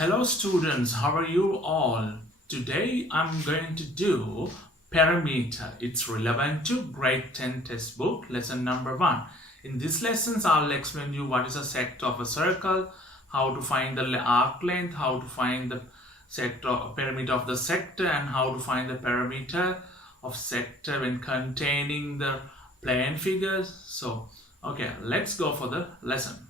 Hello students, how are you all? Today I'm going to do perimeter. It's relevant to grade 10 textbook lesson number 1. In this lessons I'll explain you what is a sector of a circle, how to find the arc length, how to find the perimeter of the sector, and how to find the perimeter of sector when containing the plane figures. So okay, let's go for the lesson.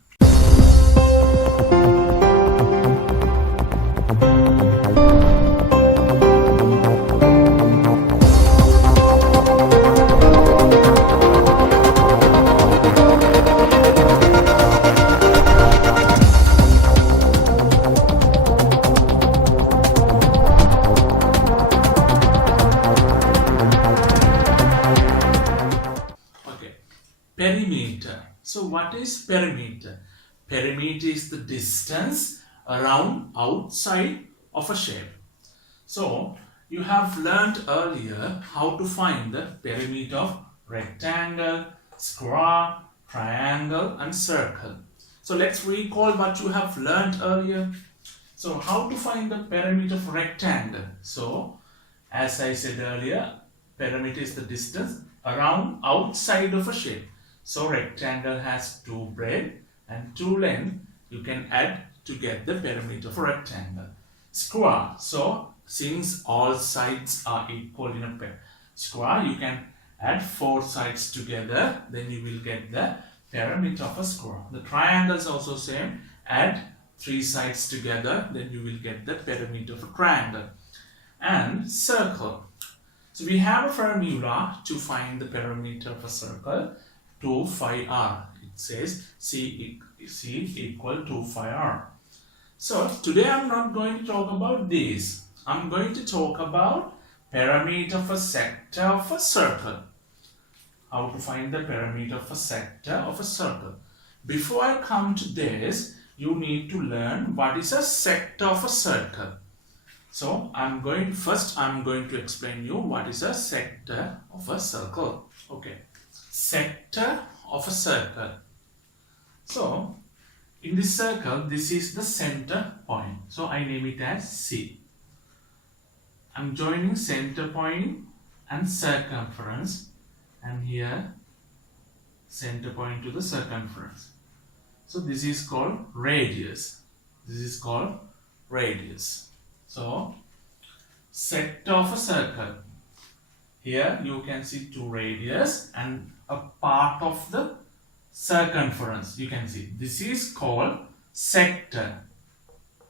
Perimeter. So what is perimeter? Perimeter is the distance around outside of a shape. So you have learned earlier how to find the perimeter of rectangle, square, triangle and circle. So let's recall what you have learned earlier. So how to find the perimeter of rectangle? So as I said earlier, perimeter is the distance around outside of a shape. So rectangle has 2 breadth and 2 length. You can add to get the perimeter for rectangle. Square. So since all sides are equal in a square, you can add 4 sides together. Then you will get the perimeter of a square. The triangle is also same. Add 3 sides together. Then you will get the perimeter of a triangle. And circle. So we have a formula to find the perimeter of a circle. 2 phi r. It says C equal to phi r. So today I'm not going to talk about this. I'm going to talk about perimeter of a sector of a circle. How to find the perimeter of a sector of a circle. Before I come to this, you need to learn what is a sector of a circle. So I'm going to explain you what is a sector of a circle. Okay. Sector of a circle. So in this circle, this is the center point. So I name it as C. I'm joining center point and circumference, and here center point to the circumference. So this is called radius. This is called radius. So sector of a circle. Here you can see 2 radius and a part of the circumference. You can see this is called sector.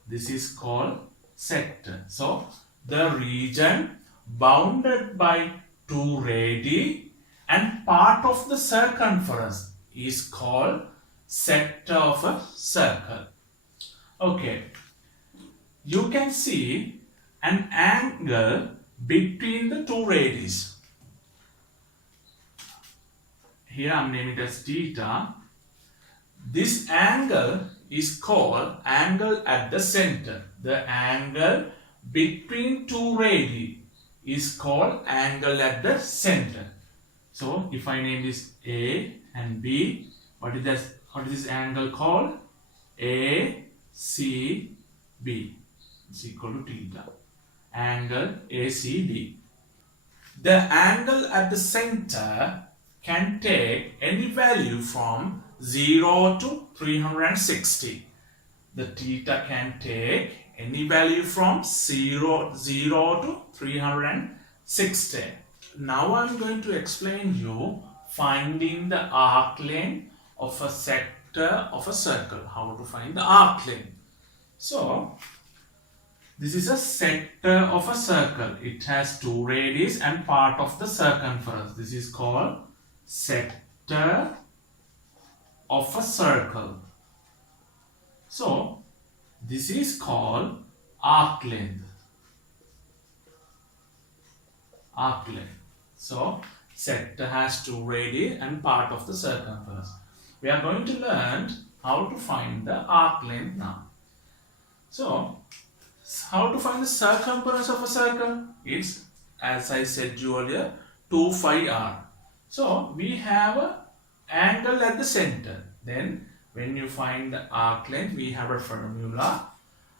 This is called sector. So the region bounded by 2 radii and part of the circumference is called sector of a circle. Okay. You can see an angle between the 2 radii. Here I am naming it as theta. This angle is called angle at the center. The angle between 2 radii is called angle at the center. So if I name this A and B, what is this angle called? ACB. It's equal to theta. Angle ACB. The angle at the center can take any value from 0 to 360. The theta can take any value from 0 to 360. Now I'm going to explain you finding the arc length of a sector of a circle. How to find the arc length. So this is a sector of a circle. It has 2 radii and part of the circumference. This is called sector of a circle. So this is called arc length. Arc length. So sector has 2 radii and part of the circumference. We are going to learn how to find the arc length now. So how to find the circumference of a circle? It's, as I said earlier, 2 phi r. So we have an angle at the center. Then when you find the arc length, we have a formula.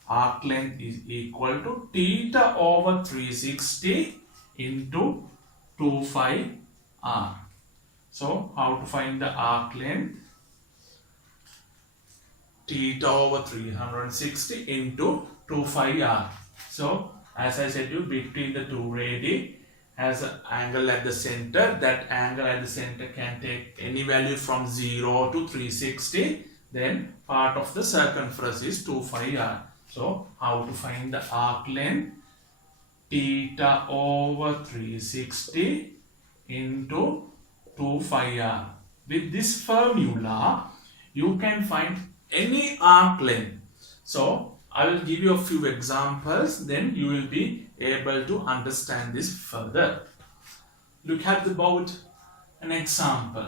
arc length is equal to theta over 360 into 2 phi r. So how to find the arc length? Theta over 360 into 2 phi r. So as I said you, between the two radii has an angle at the center. That angle at the center can take any value from 0 to 360. Then part of the circumference is 2 phi r. So how to find the arc length? Theta over 360 into 2 phi r. With this formula, you can find any arc length. So I will give you a few examples, then you will be able to understand this further. Look at the board. An example.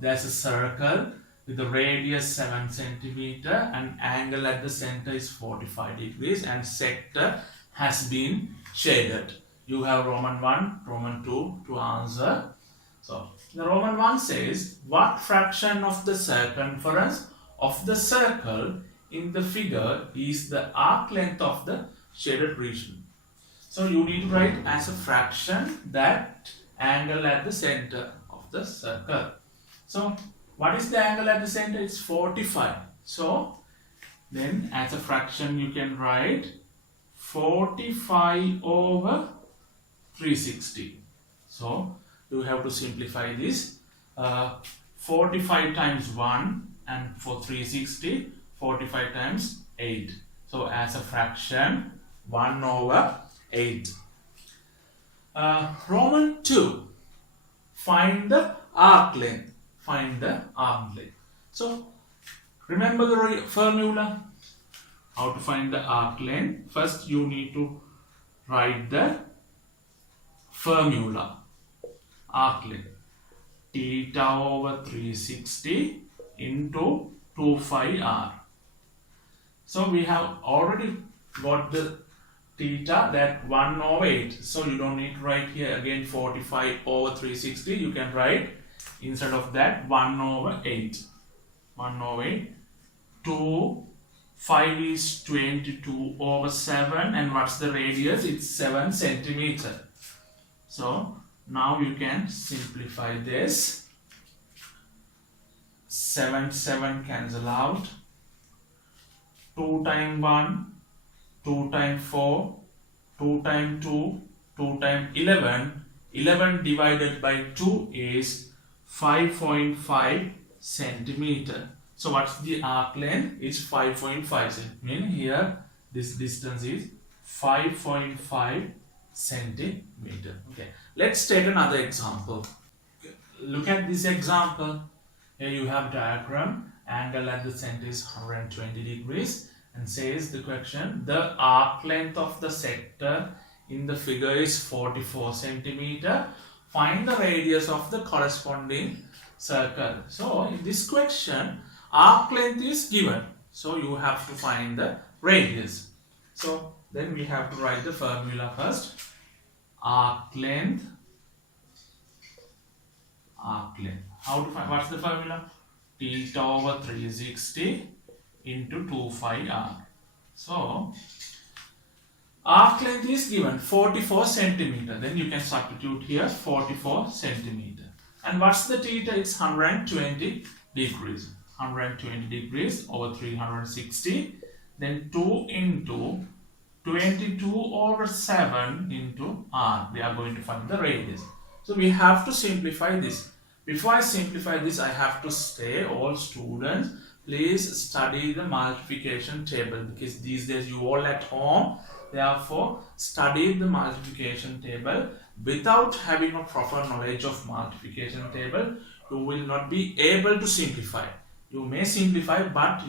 There's a circle with a radius 7 centimeter and angle at the center is 45 degrees and sector has been shaded. You have Roman 1, Roman 2 to answer. So the Roman 1 says, what fraction of the circumference of the circle in the figure is the arc length of the shaded region? So you need to write as a fraction that angle at the center of the circle. So what is the angle at the center? It's 45. So then as a fraction you can write 45 over 360. So you have to simplify this. 45 times 1 and for 360, 45 times 8. So as a fraction, 1 over 8. Roman 2. Find the arc length. Find the arc length. So remember the formula. How to find the arc length? First you need to write the formula. Arc length. Theta over 360 into 2 phi r. So we have already got the theta, that 1 over 8. So you don't need to write here again 45 over 360. You can write instead of that 1 over 8. 1 over 8. 2, 5 is 22 over 7. And what's the radius? It's 7 centimeter. So now you can simplify this. 7 cancel out. 2 times 1, 2 times 4, 2 times 2, 2 times 11. 11 divided by 2 is 5.5 centimeter. So what's the arc length? It's 5.5 centimeter. Meaning here this distance is 5.5 centimeter. Okay. Let's take another example. Look at this example. Here you have diagram. Angle at the center is 120 degrees and says the question, the arc length of the sector in the figure is 44 centimeter. Find the radius of the corresponding circle. So in this question, arc length is given. So you have to find the radius. So then we have to write the formula first. Arc length. Arc length. How to find? What's the formula? Theta over 360 into 2 phi r. So arc length is given 44 centimeter. Then you can substitute here 44 centimeter. And what's the theta? It's 120 degrees. 120 degrees over 360. Then 2 into 22 over 7 into r. We are going to find the radius. So we have to simplify this. Before I simplify this, I have to say, all students, please study the multiplication table, because these days you all at home. Therefore, study the multiplication table. Without having a proper knowledge of multiplication table, you will not be able to simplify. You may simplify, but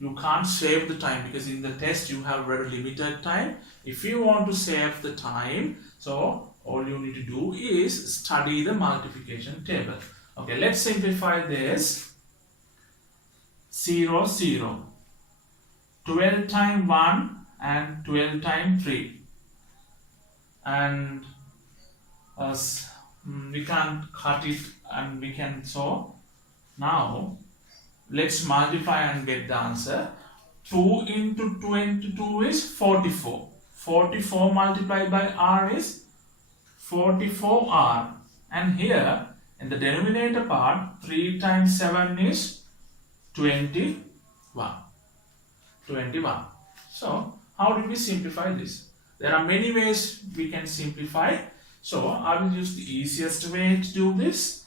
you can't save the time, because in the test you have very limited time. If you want to save the time, so all you need to do is study the multiplication table. Okay, let's simplify this. 0, 0. 12 times 1 and 12 times 3. And we can't cut it, and we can, so now let's multiply and get the answer. 2 into 22 is 44. 44 multiplied by r is 44r. And here in the denominator part, 3 times 7 is 21. 21. So, how did we simplify this? There are many ways we can simplify. So, I will use the easiest way to do this.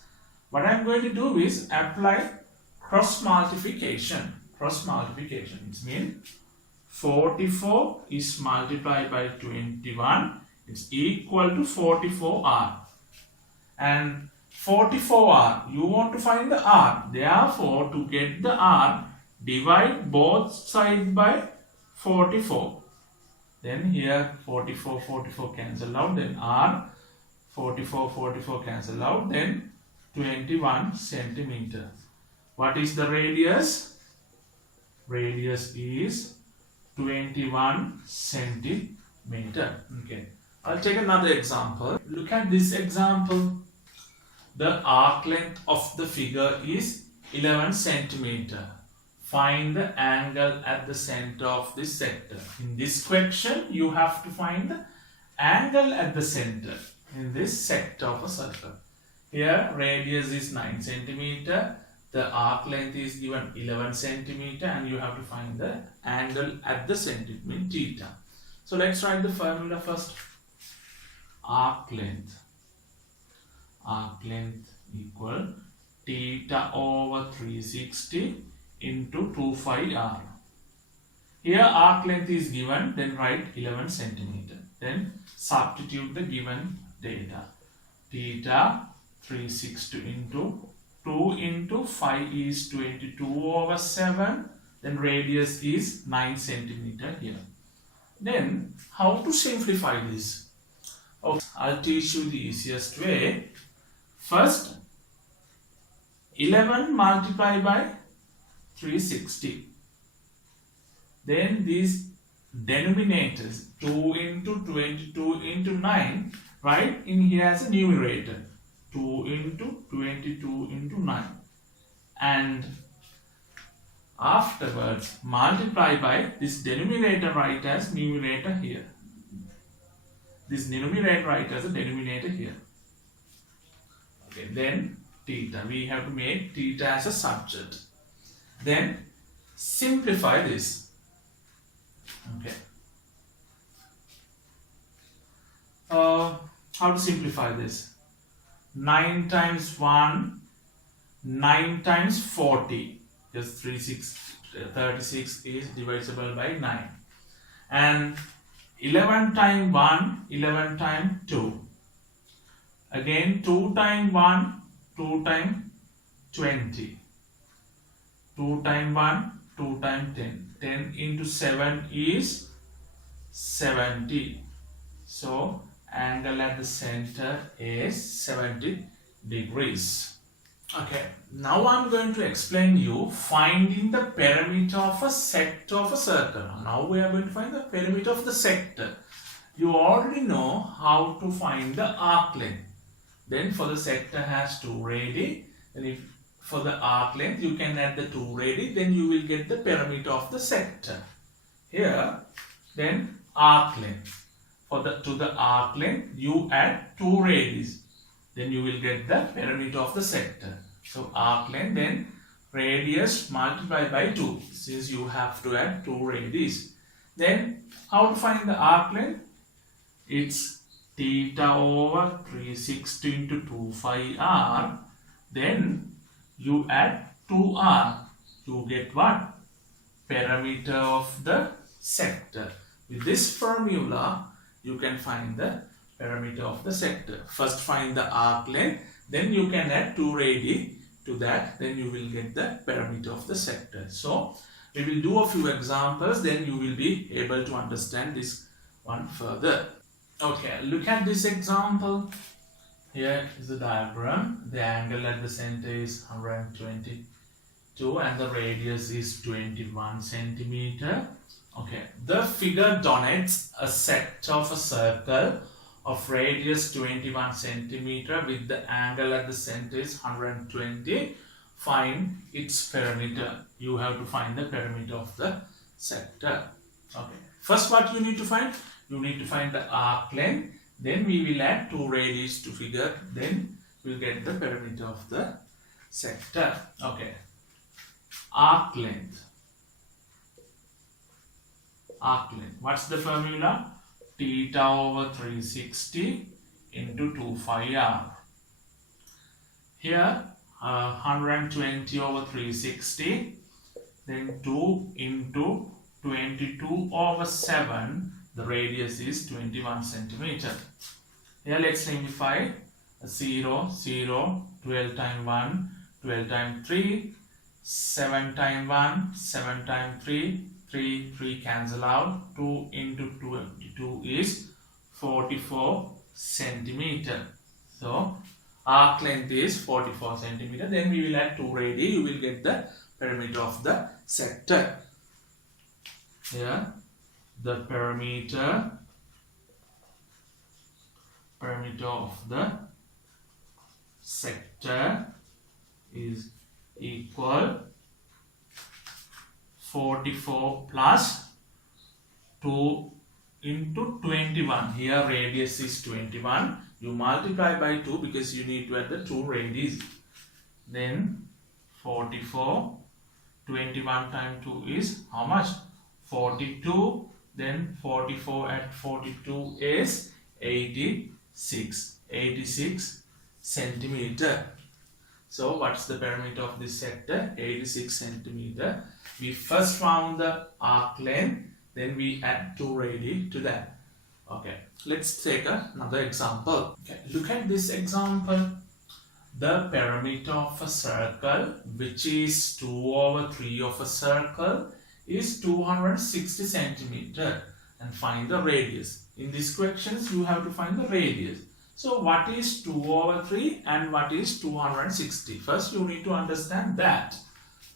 What I am going to do is apply cross multiplication. Cross multiplication. It means 44 is multiplied by 21. It's equal to 44r. And 44r, you want to find the r. Therefore, to get the r, divide both sides by 44. Then here 44, 44 cancel out. Then r, 44, 44 cancel out. Then 21 centimeter. What is the radius? Radius is 21 centimeter. Okay. I'll take another example. Look at this example. The arc length of the figure is 11 centimeter. Find the angle at the center of this sector. In this question, you have to find the angle at the center in this sector of a circle. Here, radius is 9 centimeter. The arc length is given 11 centimeter, and you have to find the angle at the center, it means theta. So let's write the formula first. Arc length equal theta over 360 into 2 phi r. Here arc length is given, then write 11 centimeter. Then substitute the given data. Theta 360 into 2 into phi is 22 over 7. Then radius is 9 centimeter here. Then how to simplify this? Okay, I'll teach you the easiest way. First, 11 multiplied by 360. Then these denominators 2 into 22 into 9, right in here as a numerator. 2 into 22 into 9. And afterwards multiply by this denominator, write as numerator here. This numerator write as a denominator here. Okay, then theta. We have to make theta as a subject. Then simplify this. Okay. How to simplify this? 9 times 1, 9 times 40. Just 36 is divisible by 9. And 11 times 1, 11 times 2. Again 2 times 1, 2 times 20. 2 times 1, 2 times 10. 10 into 7 is 70. So angle at the center is 70 degrees. Okay, now I'm going to explain you finding the perimeter of a sector of a circle. Now we are going to find the perimeter of the sector. You already know how to find the arc length. Then for the sector has 2 radii. Then if for the arc length you can add the 2 radii. Then you will get the perimeter of the sector. Here then arc length. To the arc length you add 2 radii. Then you will get the perimeter of the sector. So arc length, then radius multiplied by 2, since you have to add 2 radii. Then how to find the arc length? It's theta over 360 into 2 phi r. Then you add 2r. You get what? Perimeter of the sector. With this formula, you can find the perimeter of the sector. First find the arc length, then you can add 2 radii to that, then you will get the perimeter of the sector. So we will do a few examples, then you will be able to understand this one further. Okay, look at this example. Here is the diagram. The angle at the center is 122 and the radius is 21 centimeter. Okay, the figure denotes a sector of a circle of radius 21 centimeter with the angle at the center is 120. Find its perimeter. You have to find the perimeter of the sector. Okay. First, what you need to find? You need to find the arc length. Then we will add 2 radius to figure. Then we'll get the perimeter of the sector. Okay. Arc length. Arc length. What's the formula? Theta over 360 into 2 phi r. Here 120 over 360, then 2 into 22 over 7, the radius is 21 centimeter. Here let's simplify. 0, 0, 12 times 1, 12 times 3, 7 times 1, 7 times 3, 3 cancel out, 2 into 22 is 44 centimeter. So arc length is 44 centimeter. Then we will add 2 radii. You will get the perimeter of the sector. Here the perimeter of the sector is equal 44 plus 2 into 21. Here radius is 21. You multiply by 2 because you need to add the 2 radius. Then 44, 21 times 2 is how much? 42. Then 44 at 42 is 86 centimeter. So what's the perimeter of this sector? 86 centimeter. We first found the arc length, then we add 2 radii to that. Okay, let's take another example. Okay, look at this example. The perimeter of a circle, which is 2 over 3 of a circle, is 260 centimeter, and find the radius. In these questions, you have to find the radius. So what is 2 over 3 and what is 260? First, you need to understand that.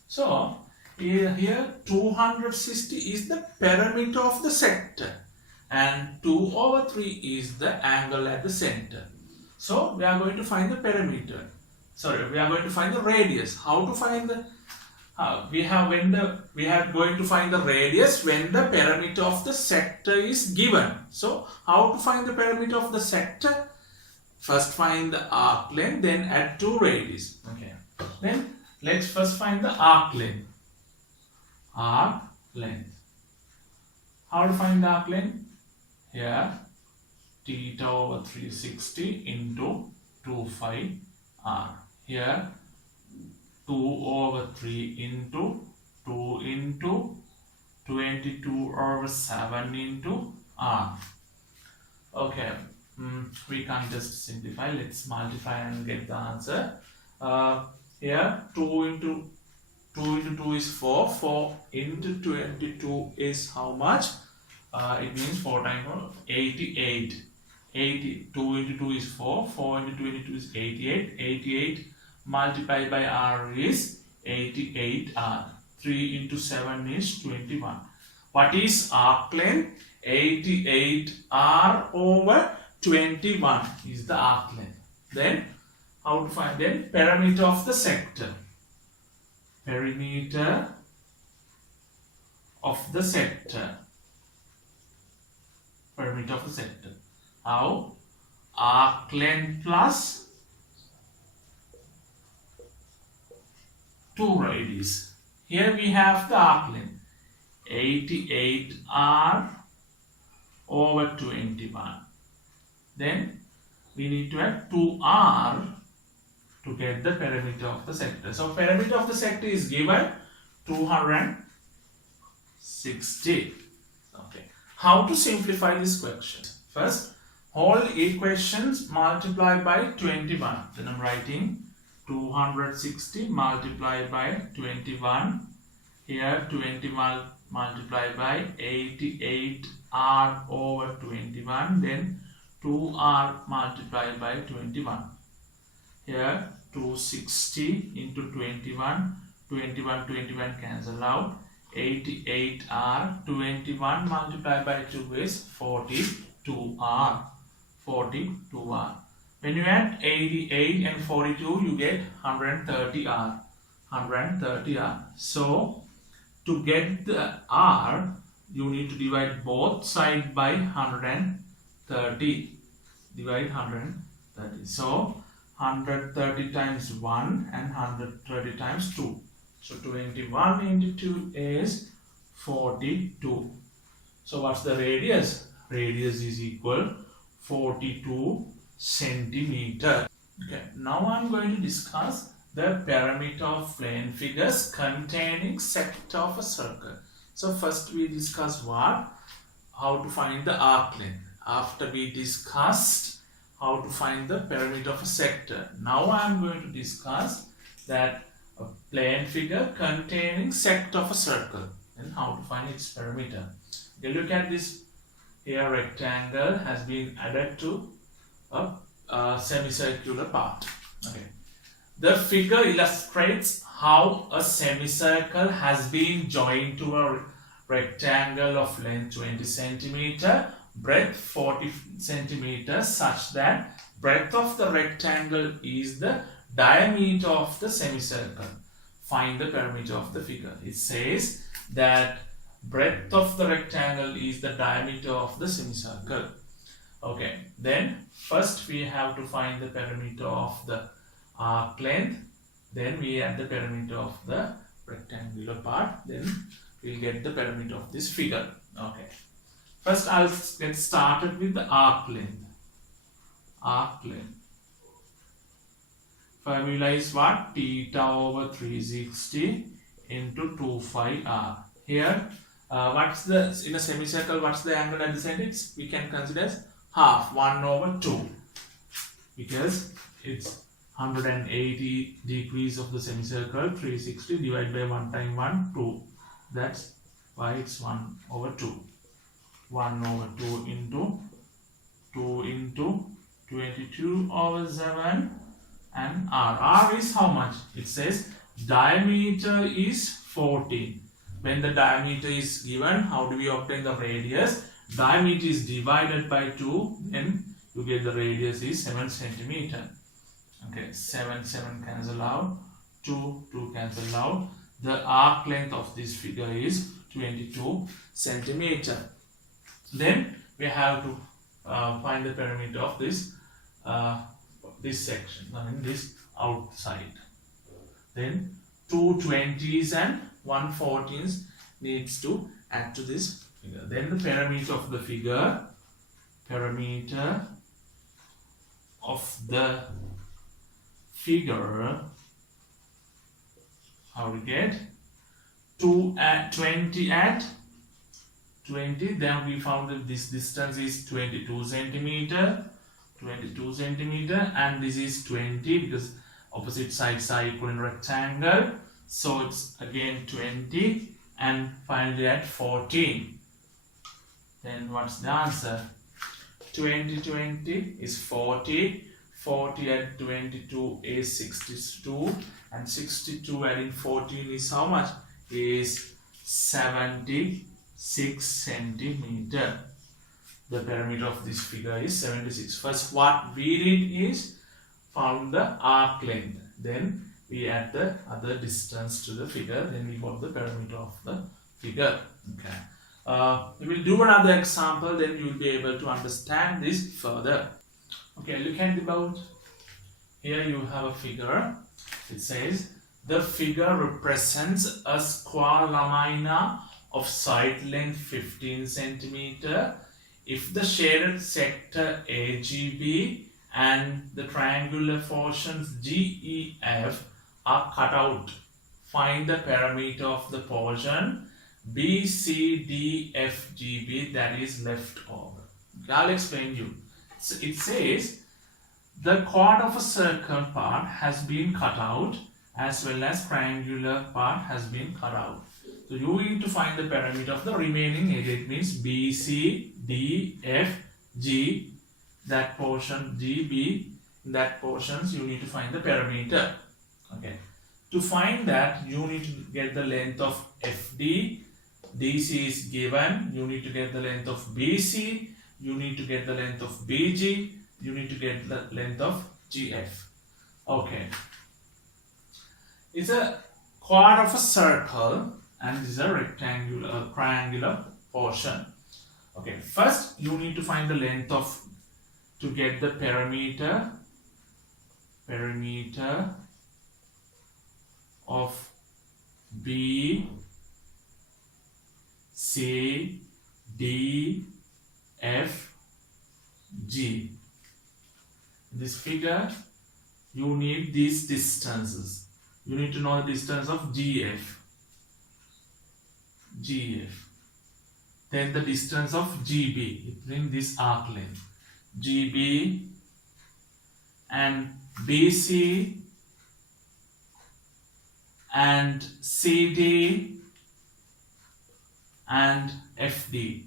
So here 260 is the perimeter of the sector, and 2 over 3 is the angle at the center. So we are going to find the perimeter. Sorry, we are going to find the radius. How to find the? We are going to find the radius when the perimeter of the sector is given. So how to find the perimeter of the sector? First find the arc length, then add 2 radius. Okay. Then let's first find the arc length. Arc length. How to find the arc length? Here theta over 360 into 2 phi r. Here 2 over 3 into 2 into 22 over 7 into r. Okay, we can't just simplify. Let's multiply and get the answer. Here 2 into 2 is 4. 4 into 22 is how much? It means 4 times 4, 88. 80. 2 into 2 is 4. 4 into 22 is 88. 88 multiplied by r is 88r. 3 into 7 is 21. What is arc length? 88r over 21 is the arc length. Then how to find then perimeter of the sector? Perimeter of the sector. Perimeter of the sector. How? Arc length plus 2 radius. Here we have the arc length 88r over 21. Then we need to add 2r to get the perimeter of the sector. So perimeter of the sector is given 260. Okay. How to simplify this question? First, whole equations multiplied by 21. Then I'm writing 260 multiplied by 21. Here 21 multiplied by 88r over 21. Then 2r multiplied by 21. Here 260 into 21. 21 cancel out. 88r. 21 multiplied by 2 is 42r. 42r. When you add 88 and 42, you get 130r. 130r. So to get the R, you need to divide both sides by 130. Divide 130. So 130 times 1 and 130 times 2. So 21 into 2 is 42. So what's the radius? Radius is equal 42 centimeter. Okay, now I'm going to discuss the perimeter of plane figures containing sector of a circle. So first we discuss what? How to find the arc length. After we discussed how to find the perimeter of a sector, now I am going to discuss that a plane figure containing sector of a circle and how to find its perimeter. Okay, look at this. Here rectangle has been added to a semicircular part. Okay. The figure illustrates how a semicircle has been joined to a rectangle of length 20 centimeter, breadth 40 centimeters, such that breadth of the rectangle is the diameter of the semicircle. Find the perimeter of the figure. It says that breadth of the rectangle is the diameter of the semicircle. Okay, then first we have to find the perimeter of the arc length, then we add the perimeter of the rectangular part, then we'll get the perimeter of this figure. Okay, first I'll get started with the arc length. Arc length formula is what? Theta over 360 into 2 phi r. Here what's the, in a semicircle, what's the angle at the center? We can consider as half, 1 over 2, because it's 180 degrees of the semicircle. 360 divided by 1 times 1, 2. That's why it's 1 over 2. 1 over 2 into 2 into 22 over 7, and R. R is how much? It says diameter is 14. When the diameter is given, how do we obtain the radius? Diameter is divided by 2, then you get the radius is 7 centimeter. Okay, 7 cancel out, 2 cancel out. The arc length of this figure is 22 centimeter. Then we have to find the perimeter of this section, I mean this outside. Then 2 20s and 1 14s needs to add to this figure. Then the perimeter of the figure, perimeter of the figure, how to get 2 at 20 at 20, then we found that this distance is 22 centimeter, and this is 20 because opposite sides are equal in rectangle, so it's again 20, and finally at 14. Then what's the answer? 20 is 40, 40 at 22 is 62, and 62 adding 14 is how much? Is 76 centimeter. The perimeter of this figure is 76. First what we did is found the arc length, then we add the other distance to the figure, then we got the perimeter of the figure. Okay, we will do another example, then you will be able to understand this further. Okay, look at the board. Here you have a figure. It says the figure represents a square lamina of side length 15 centimeter. If the shaded sector AGB and the triangular portions GEF are cut out, find the perimeter of the portion BCDFGB that is left over. I'll explain you. It says the chord of a circle part has been cut out as well as triangular part has been cut out. So you need to find the perimeter of the remaining area. It means BC, D, F, G, that portion, GB, that portions you need to find the perimeter. Okay. To find that, you need to get the length of FD. DC is given. You need to get the length of BC. You need to get the length of BG. You need to get the length of GF. Okay. It's a chord of a circle and this is a rectangular, triangular portion. Okay, first you need to find the length of, to get the perimeter of B, C, D, F, G. In this figure, you need these distances. You need to know the distance of GF. Then the distance of GB. It means this arc length. GB and BC and CD and FD.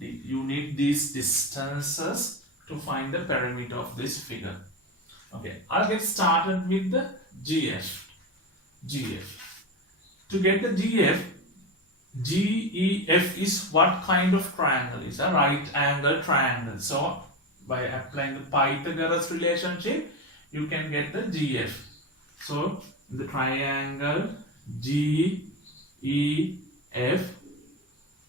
You need these distances to find the perimeter of this figure. Okay, I'll get started with the GF. To get the GF, GEF is what kind of triangle? It's a right angle triangle. So by applying the Pythagoras relationship, you can get the GF. So in the triangle GEF,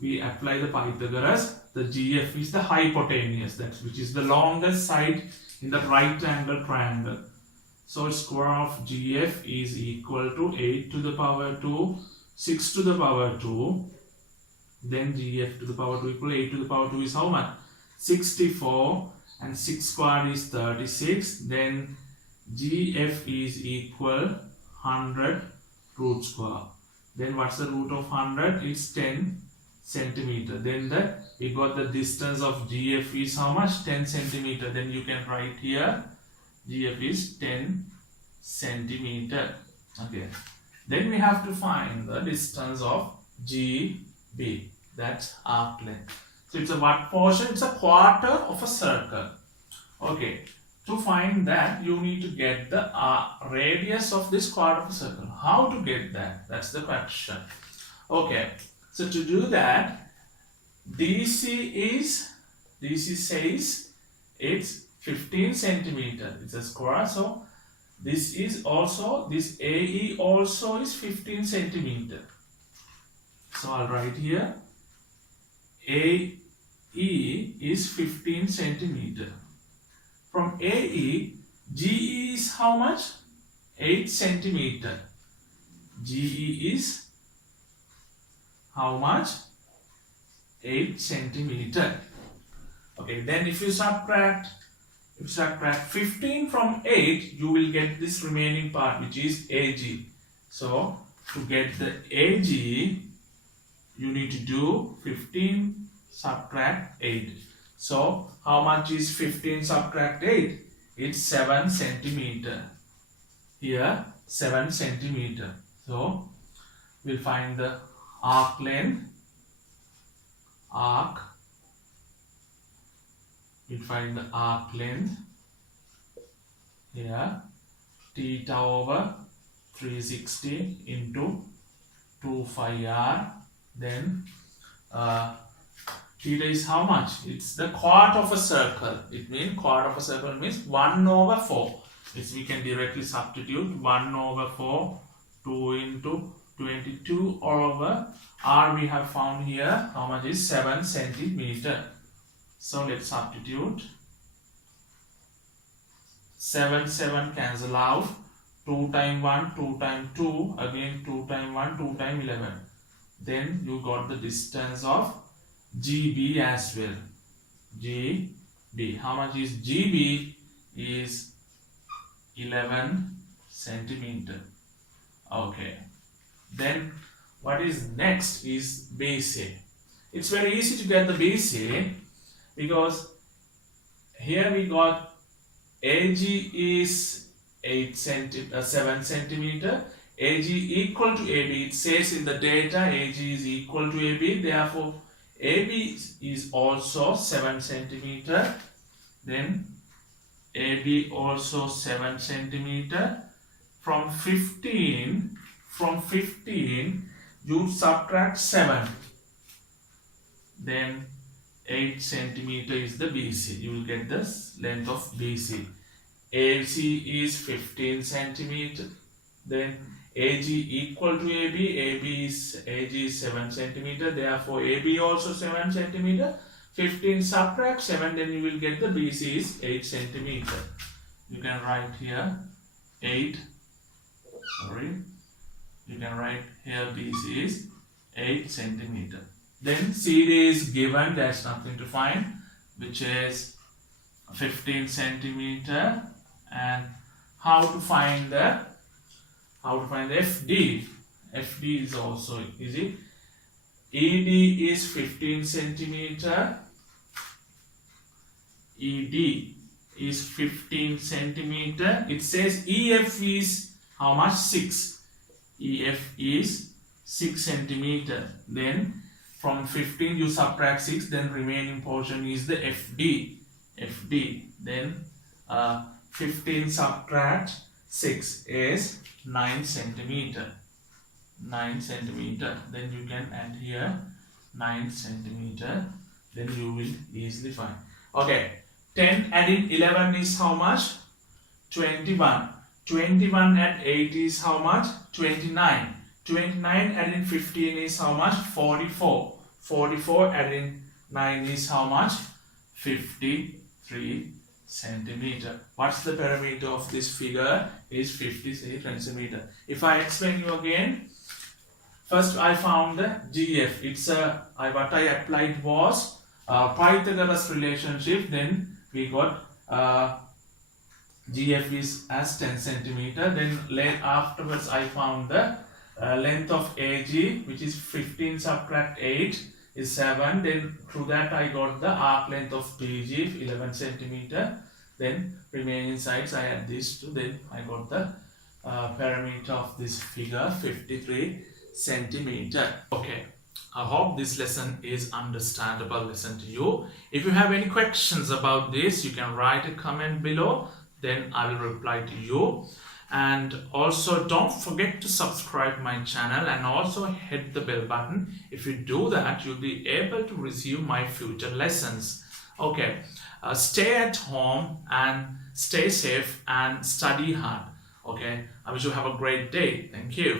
we apply the Pythagoras. The GF is the hypotenuse, which is the longest side in the right angle triangle. So square of GF is equal to 8 to the power 2, 6 to the power 2. Then GF to the power 2 equal 8 to the power 2 is how much? 64, and 6 squared is 36. Then GF is equal 100 root square. Then what's the root of 100? It's 10 centimeter. Then we got the distance of GF is how much? 10 centimeter. Then you can write here GF is 10 centimeter. Okay. Then we have to find the distance of GB. That's arc length. So it's a what portion? It's a quarter of a circle. Okay. To find that, you need to get the radius of this quarter of a circle. How to get that? That's the question. Okay. So to do that, DC says it's 15 centimeter. It's a square. So this AE also is 15 centimeter. So I'll write here AE is 15 centimeter. From AE, GE is how much? 8 centimeter. GE is how much? 8 centimeter. Okay, then if you subtract 15 from 8, you will get this remaining part, which is AG. So to get the AG, you need to do 15 subtract 8. So how much is 15 subtract 8? It's 7 centimeter. Here 7 centimeter. So we'll find the arc length. We'll find the arc length here, theta over 360 into 2 pi r. Then theta is how much? It's the quarter of a circle. It means quarter of a circle means 1 over 4. Which we can directly substitute 1 over 4, 2 into 22 over r we have found here. How much is 7 centimeter? So let's substitute. 7 cancel out. 2 times 1, 2 times 2, again 2 times 1, 2 times 11. Then you got the distance of GB as well. GB. How much is GB? Is 11 centimeter. Okay. Then what is next is BC. It's very easy to get the BC because here we got AG is 7 centimeter. AG equal to AB. It says in the data AG is equal to AB. Therefore, AB is also 7 centimeter. Then AB also 7 centimeter. From 15 you subtract 7. Then 8 centimeter is the BC. You will get the length of BC. AC is 15 centimeter. Then AG equal to AB. AG is 7 centimeter. Therefore, AB also 7 centimeter. 15 subtract 7, then you will get the BC is 8 centimeter. You can write here 8. Sorry. You can write here BC is 8 centimeter. Then CD is given. There's nothing to find, which is 15 centimeter. And how to find the FD? FD is also easy. ED is 15 centimeter. ED is 15 centimeter. It says EF is how much? 6. EF is 6 centimeter. Then from 15 you subtract 6. Then remaining portion is the FD. FD. Then 15 subtract 6 is 9 centimeter. 9 centimeter. Then you can add here 9 centimeter. Then you will easily find. Okay. 10 adding 11 is how much? 21. 21 at 8 is how much? 29. 29 adding 15 is how much? 44. 44 adding 9 is how much? 53 centimeter. What's the perimeter of this figure? Is 53 centimeter. If I explain you again, first I found the GF. It's what I applied was Pythagoras relationship. Then we got GF is as 10 centimeter. Then afterwards I found the length of AG, which is 15 subtract 8 is 7. Then through that I got the arc length of BG 11 centimeter. Then remaining sides I add these two. Then I got the perimeter of this figure 53 centimeter. Okay. I hope this lesson is understandable lesson to you. If you have any questions about this, you can write a comment below. Then I will reply to you. And also don't forget to subscribe my channel and also hit the bell button. If you do that, you'll be able to receive my future lessons. Okay, stay at home and stay safe and study hard. Okay, I wish you have a great day. Thank you.